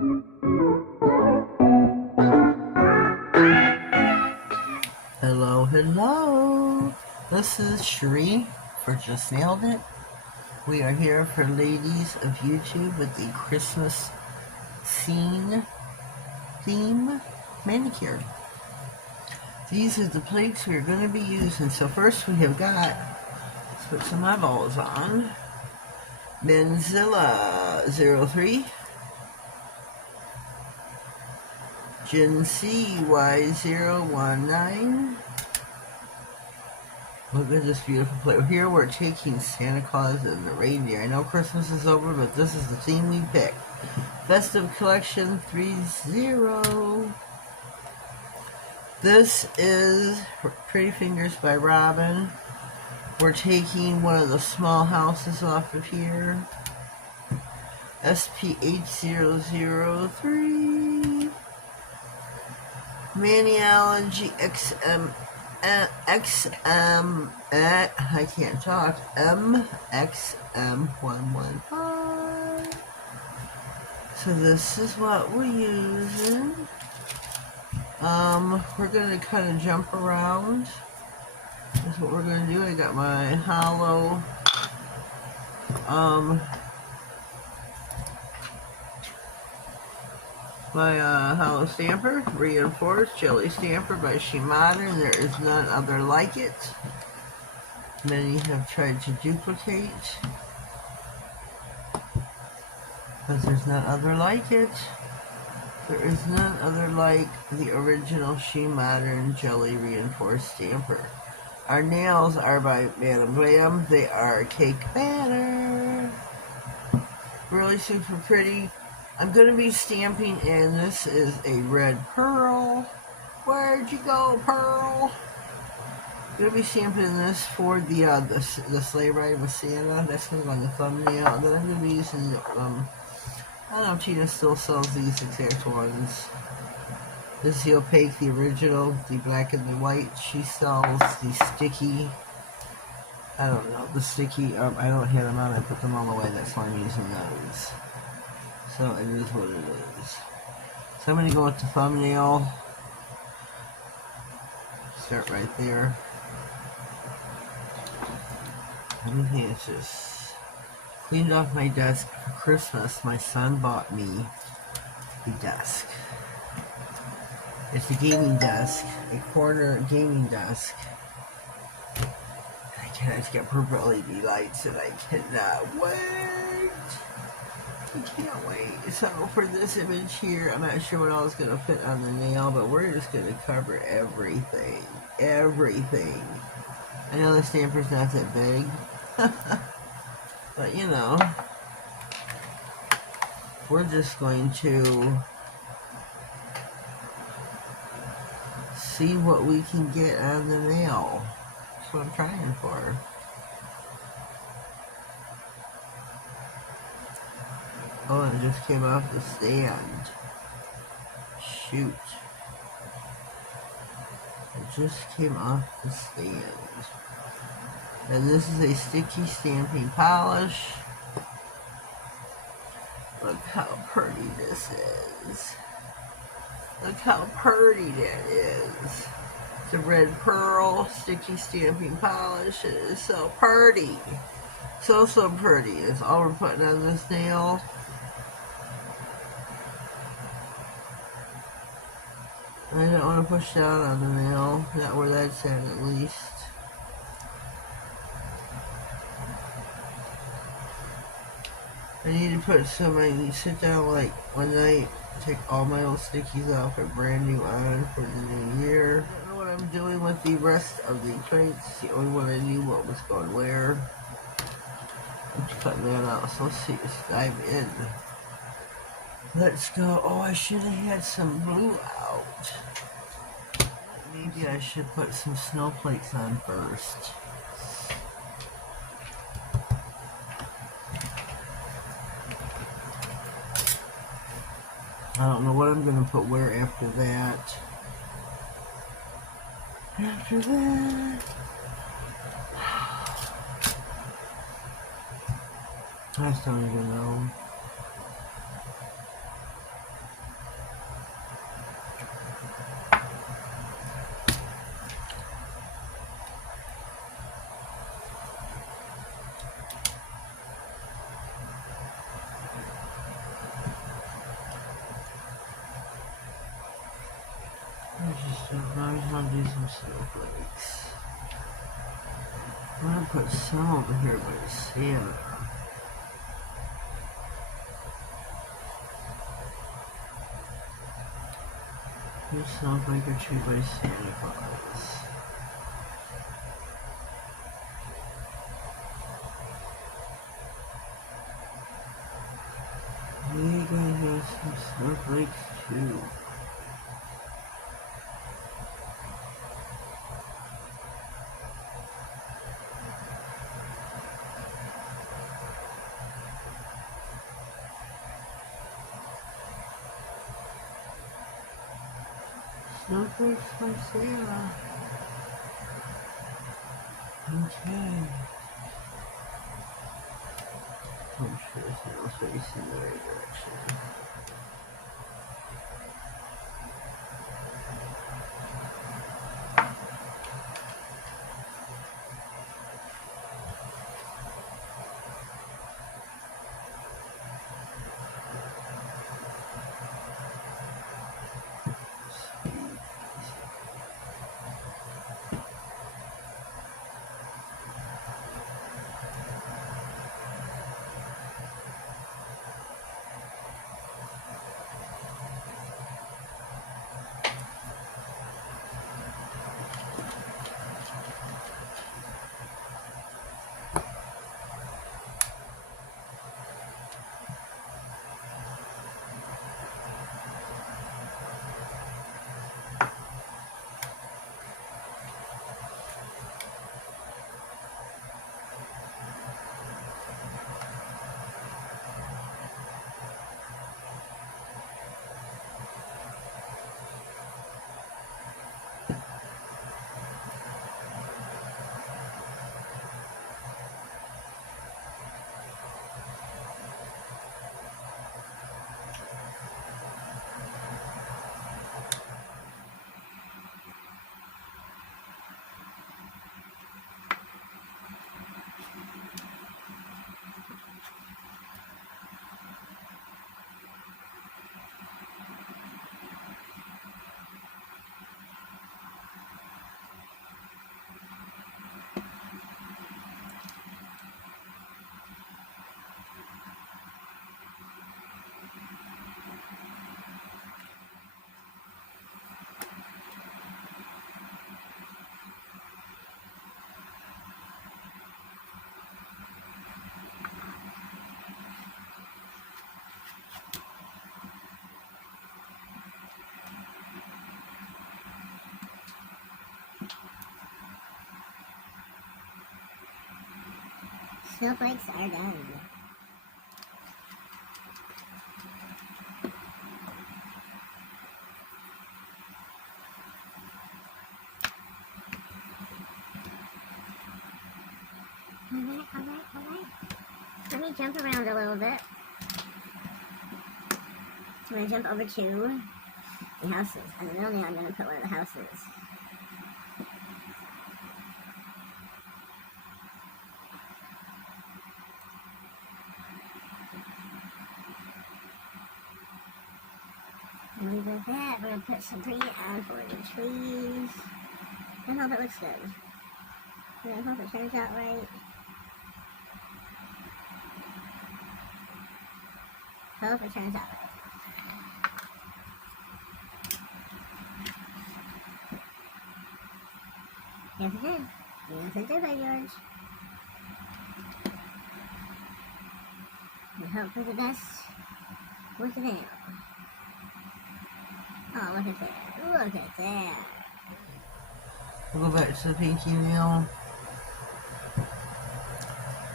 Hello, hello. This is Cherie for Just Nailed It. We are here for ladies of YouTube with the Christmas theme manicure. These are the plates we're going to be using. So first we have got, let's put some eyeballs on. Menzilla 03. Gen CY019. Look at this beautiful plate. Here we're taking Santa Claus and the reindeer. I know Christmas is over, but this is the theme we picked. Festive Collection 30. This is Pretty Fingers by Robin. We're taking one of the small houses off of here. SPH003. Maniology I can't talk, MXM115. So this is what we're using. We're going to kind of jump around. That's what we're going to do. I got my hollow, hollow stamper, reinforced jelly stamper by Modelones. There is none other like it. Many have tried to duplicate, but there's none other like it. There is none other like the original Modelones jelly reinforced stamper. Our nails are by Glam. They are cake batter. Really super pretty. I'm going to be stamping, and this is a red pearl. Where'd you go, Pearl? I'm going to be stamping this for the sleigh ride with Santa. That's going to go on the thumbnail. And then I'm going to be using, I don't know if Tina still sells these exact ones. This is the opaque, the original, the black and the white. She sells the sticky, I don't know, the sticky, I don't have them on. I put them all away. That's why I'm using those. So it is what it is. So I'm going to go with the thumbnail. Start right there. Everything is just cleaned off my desk for Christmas. My son bought me a desk. It's a gaming desk, a corner gaming desk. It's got purple LED lights and I cannot wait. I can't wait. So for this image here, I'm not sure what all is going to fit on the nail, but we're just going to cover everything. Everything. I know the stamper's not that big, but you know, we're just going to see what we can get on the nail. That's what I'm trying for. Oh, it just came off the stand. Shoot. It just came off the stand. And this is a sticky stamping polish. Look how pretty this is. Look how pretty that is. It's a red pearl sticky stamping polish. It is so pretty. So pretty. It's all we're putting on this nail. I don't want to push down on the nail, not where that's at least. I need to put some, I need to sit down like one night, take all my old stickies off and brand new on for the new year. I don't know what I'm doing with the rest of the plates. It's the only one I knew what was going where. I'm just cutting that out, so let's see, let's dive in. Let's go. Oh, I should have had some blue out. Maybe I should put some snow plates on first. I don't know what I'm going to put where after that. After that. I just don't even know. So now we want to do some snowflakes. I'm gonna put some over here by Santa. Here's snowflake or two by Santa Claus. We gotta have some snowflakes too. Snowflakes by Santa. Okay. I'm sure it's facing the right direction. Snowflakes are done. Alright. Let me jump around a little bit. I'm going to jump over to the houses. And the middle nail, I'm going to put one of the houses. And with that, we're going to put some pretty on for the trees. I hope it looks good. And I hope it turns out right. Hope it turns out right. Yes, it did. Yes, it did, my George. We hope for the best with the nail. Oh, look at that. Look at that. We'll go back to the pinky nail.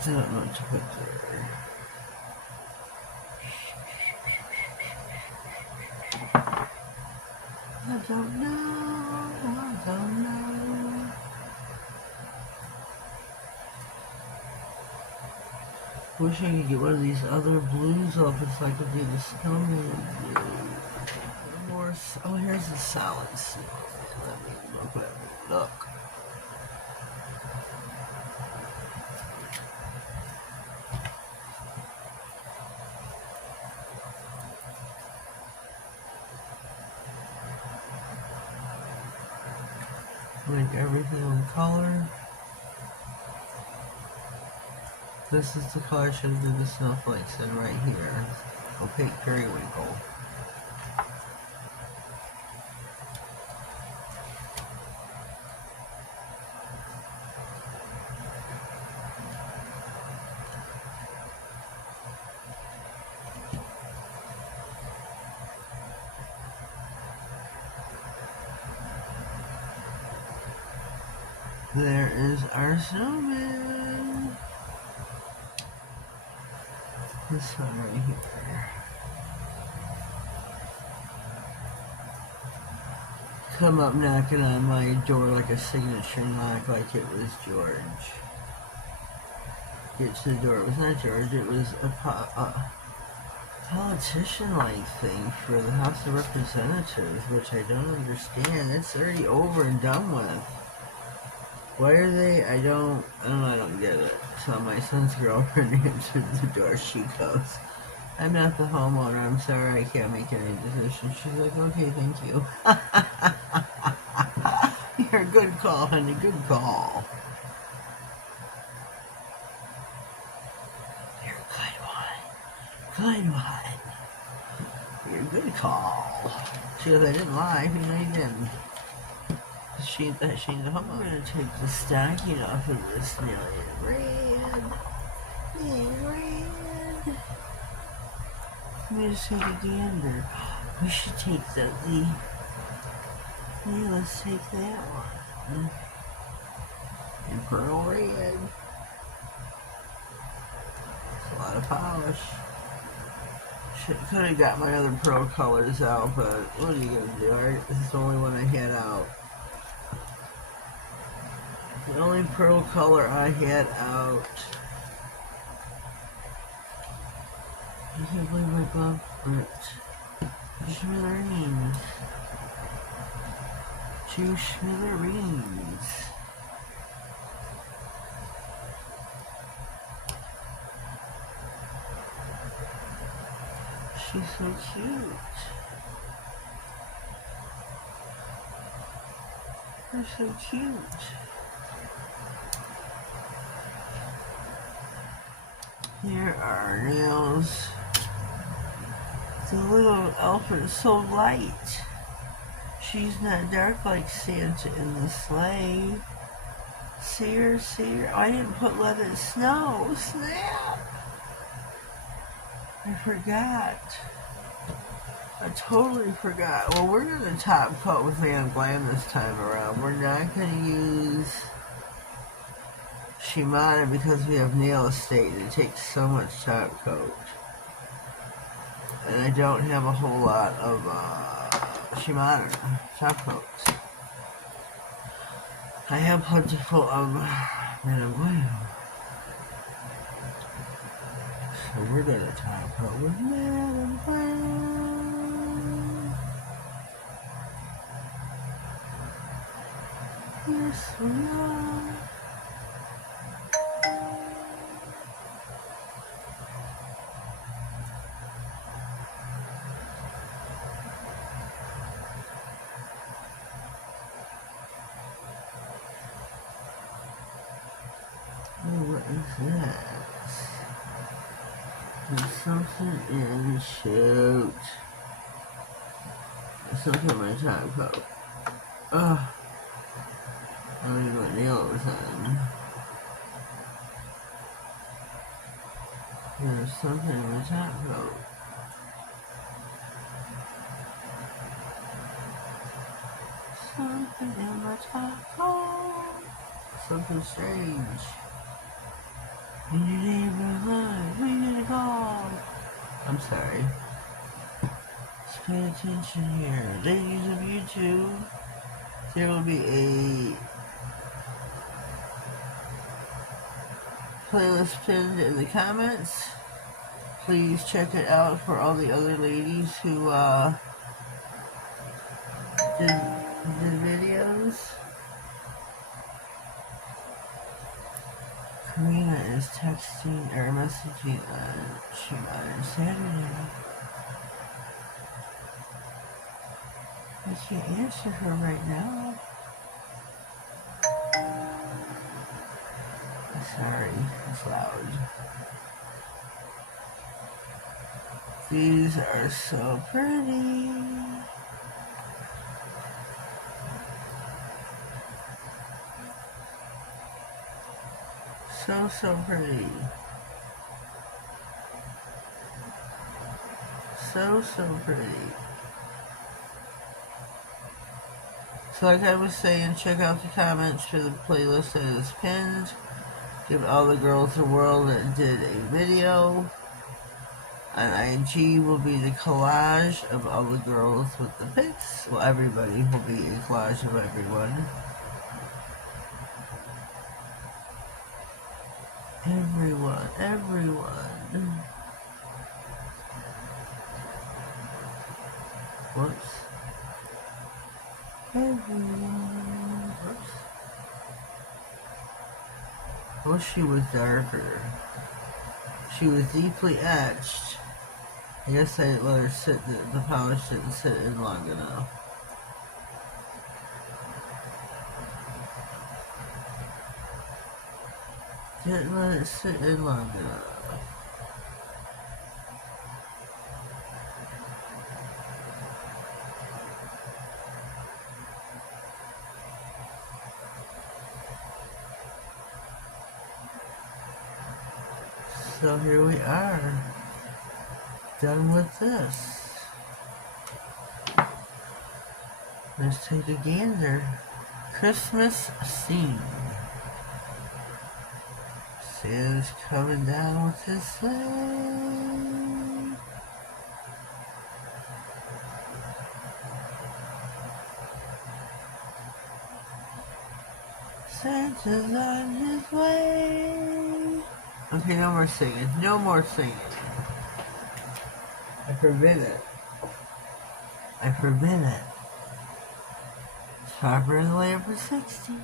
I don't know what to put there. I don't know. Wish I could get one of these other blues off so I could do the snowman blue. More, oh, here's the salad snowman. Let me look. Make everything one color. This is the color I should do the snowflakes in right here. Opaque Periwinkle. There is our snowman. This one right here. Come up knocking on my door like a signature knock, like it was George. Get to the door. It was not George. It was a politician-like thing for the House of Representatives, which I don't understand. It's already over and done with. Why are they? I don't get it. So my son's girlfriend answered the door. She goes, "I'm not the homeowner. I'm sorry, I can't make any decisions." She's like, "Okay, thank you." You're a good call, honey. Good call. You're a good one. Good one. You're a good call. She goes, "I didn't lie." You know, you didn't. She's the homeowner. I'm going to take the stocking off of this Nailed It red. Let me just take a gander. We should take let's take that one. And pearl red. It's a lot of polish. Could have got my other pearl colors out, but what are you going to do? This is the only one I had out. The only pearl color I had out. I can't believe my glove hurt. Smithereens. 2 smithereens. She's so cute. They're so cute. Here are our nails. The little elephant is so light. She's not dark like Santa in the sleigh. See her, see her. Oh, I didn't put Let It Snow. Snap! I forgot. I totally forgot. Well, we're going to top coat with Glam this time around. We're not going to use Shimano because we have nail estate. It takes so much top coat. And I don't have a whole lot of Shimano top coats. I have plentiful of Glam. So we're going to top coat with Glam. Yes, we are. What is that? There's something in the shoot. There's something in my top coat. Ugh. I don't even want nail was on. There's something in my top coat. Something in my top coat. Something strange. In your neighborhood, we need to call. I'm sorry. Let's pay attention here. Ladies of YouTube, there will be a playlist pinned in the comments. Please check it out for all the other ladies who did videos. Karina is texting or messaging on Saturday. I can't answer her right now. loud. These are so pretty. So pretty. So pretty. So like I was saying, check out the comments for the playlist that is pinned. Give all the girls the world that did a video. On IG will be the collage of all the girls with the pics. Well, everybody will be a collage of everyone. Everyone. Whoops. Everyone. Whoops. I wish she was darker. She was deeply etched. I guess I let her sit, the polish didn't sit in long enough. Didn't let it sit in long enough. So here we are, done with this. Let's take a gander. Christmas scene. Santa's coming down with his sleigh. Santa's on his way. Okay, no more singing. No more singing. I forbid it. I forbid it. Harper in the Land for 60.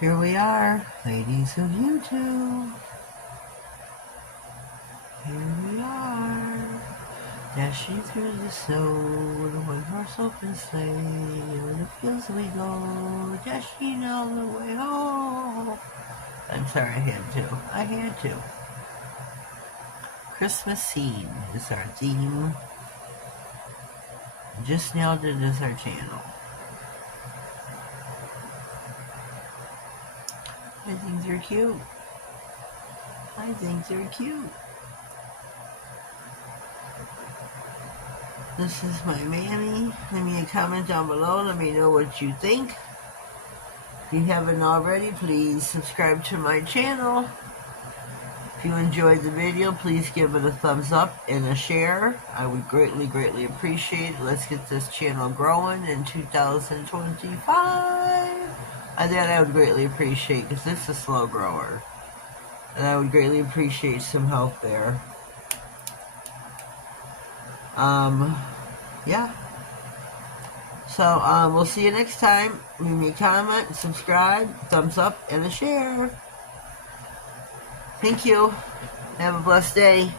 Here we are, ladies of YouTube. Here we are, dashing through the snow with a one-horse open sleigh. Over the fields we go, dashing all the way home. I'm sorry, I had to. Christmas scene is our theme. Just Nailed It is our channel. I think they're cute. I think they're cute. This is my mammy. Leave me a comment down below. Let me know what you think. If you haven't already, please subscribe to my channel. If you enjoyed the video, please give it a thumbs up and a share. I would greatly appreciate it. Let's get this channel growing in 2025. That I would greatly appreciate, because it's a slow grower. And I would greatly appreciate some help there. Yeah. So, we'll see you next time. Leave me a comment, subscribe, thumbs up, and a share. Thank you. Have a blessed day.